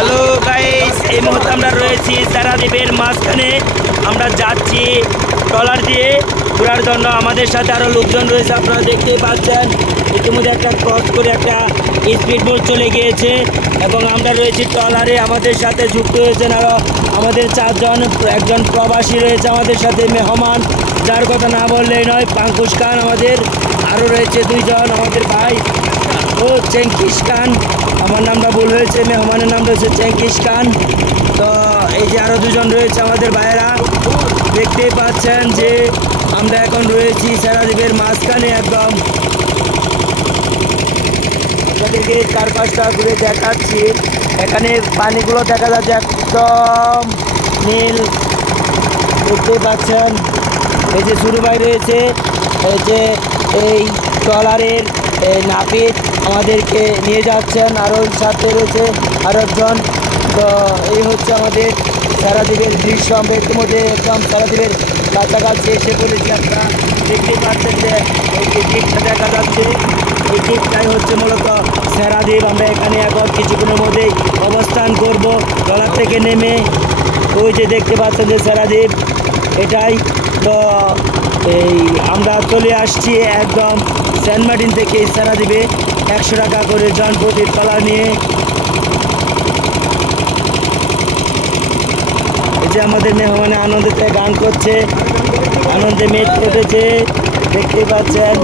Hello guys, এই মুহূর্তে আমরা রয়েছি সারাদ্বীপের মাঝখানে। আমরা যাচ্ছি ট্রলার দিয়ে ঘোরার জন্য। আমাদের সাথে আরও লোকজন রয়েছে, আপনারা দেখতেই পাচ্ছেন। ইতিমধ্যে একটা ক্রস করে একটা স্পিড বোট চলে গিয়েছে এবং আমরা রয়েছি ট্রলারে। আমাদের সাথে যুক্ত হয়েছেন আরও আমাদের 4 জন। একজন প্রবাসী রয়েছে আমাদের সাথে, মেহমান, যার কথা না বললেই নয়, পাঙ্কুশ খান। আমাদের আরও রয়েছে 2 জন আমাদের ভাই, ও চেঙ্কিস খান। আমার নামটা ভুল হয়েছে, মেহমানের নাম রয়েছে চেঙ্কিস খান। তো এই যে আরও 2 জন রয়েছে আমাদের ভাইয়েরা। দেখতেই পাচ্ছেন যে আমরা এখন রয়েছি সারাদ্বীপের মাঝখানে একদম। আপনাদেরকে চারপাশটা ঘুরে দেখাচ্ছি। এখানে পানিগুলো দেখা যাচ্ছে একদম নীল, দেখতেই পাচ্ছেন। এই যে সুরু ভাই রয়েছে, এই যে এই ট্রলারের নাপিত আমাদেরকে নিয়ে যাচ্ছেন, আরও সাথে রয়েছে আরও একজন। তো এই হচ্ছে আমাদের সারাদ্বীপের দৃশ্য। আমরা ইতিমধ্যে একদম সারাদ্বীপের কাছাকাছি এসে পড়েছি। আপনারা দেখতে পাচ্ছেন যে এই যে দ্বীপটা দেখা যাচ্ছে, এই দ্বীপটাই হচ্ছে মূলত সারাদ্বীপ। আমরা এখানে এখন কিছুক্ষণের মধ্যেই অবস্থান করব ট্রলার থেকে নেমে। ওই যে দেখতে পাচ্ছেন যে সারাদ্বীপ, এটাই। তো এই আমরা চলে আসছি একদম সেন্ট মার্টিন থেকে সারাদ্বীপে 100 টাকা করে জন প্রতি ট্রলার নিয়ে। এই যে আমাদের মেহমানে আনন্দতে গান করছে, আনন্দে মেতে উঠেছে, দেখতেই পাচ্ছেন।